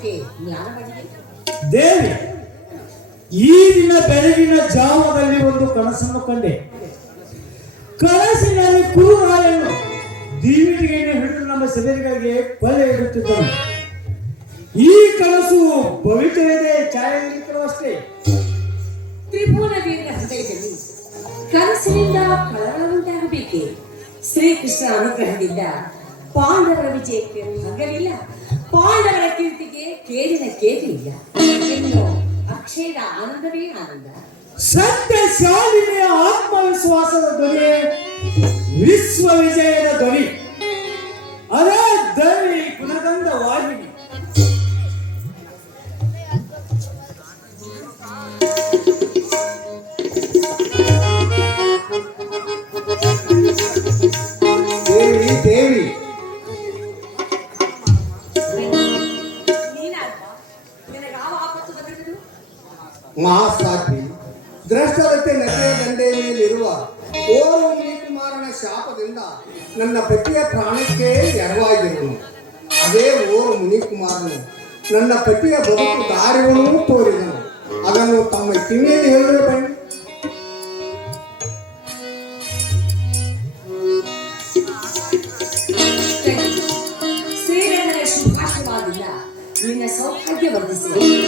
ಏಕೆ ಮ್ಲಾನವಾಗಿದೆ? ದೇವಿ, ಈ ದಿನ ಬೆಳಗಿನ ಜಾವದಲ್ಲಿ ಒಂದು ಕನಸನ್ನು ಕಂಡೆ. ಕನಸಿನಲ್ಲಿ ಕುರುರಾಯನು ದೀವಿಟಿಗೆಯನ್ನು ಹಿಡಿದು ನಮ್ಮ ಸೆದರಿಗಾಗಿ ಕೊಲೆ ಇಡುತ್ತಿದ್ದನು. ಈ ಕನಸು ಭವಿಷ್ಯದ ಛಾಯಾಗ್ರಹವಷ್ಟೇ. ತ್ರಿಭುವನ ವೀರನ ಹೃದಯದಲ್ಲಿ ಕನಸಿನಿಂದ ಕಳವಳ ಉಂಟಾಗಬೇಕೆ? ಶ್ರೀಕೃಷ್ಣ ಅನುಗ್ರಹದಿಂದ ಪಾಂಡವರ ವಿಜಯಕ್ಕೆ ಭಂಗವಿಲ್ಲ, ಪಾಂಡವರ ಕೀರ್ತಿಗೆ ಕೇಳಿನ ಕೇಳಿ ಇಲ್ಲ. ಇನ್ನು ಅಕ್ಷಯದ ಆನಂದವೇ ಆನಂದ. ಸತ್ಯ ಶಾಲಿನಿಯ ಆತ್ಮವಿಶ್ವಾಸದ ಧ್ವನಿ, ವಿಶ್ವ ವಿಜಯದ ಧ್ವನಿ, ಅದೇ ಧ್ವನಿ ಗುಣಗಂಧ ವಾಹಿನಿ. ದೇವಿ ದೇವಿ ಮಹಾಸಾಧ್ವಿ, ದ್ರಷ್ಟವತ್ತೆ ನದಿಯ ದಂಡೆಯ ಮೇಲಿರುವ ಓರ್ವ ಮುನಿಕುಮಾರನ ಶಾಪದಿಂದ ನನ್ನ ಪತಿಯ ಪ್ರಾಣಕ್ಕೆ ಎರವಾಗಿರುವನು. ಅದೇ ಓರ್ವ ಮುನಿಕುಮಾರನು ನನ್ನ ಪತಿಯ ಬದುಕು ದಾರಿಯನ್ನು ತೋರಿದನು. ಅದನ್ನು ತಮ್ಮ ಕಿವಿಯಲ್ಲಿ ಹೇಳಲು ಬನ್ನಿ. ಶ್ರೀರಂಗನ ಶುಭಾಶೀರ್ವಾದದಿಂದ ನಿನ್ನ ಸೌಭಾಗ್ಯ ವರ್ಧಿಸಿ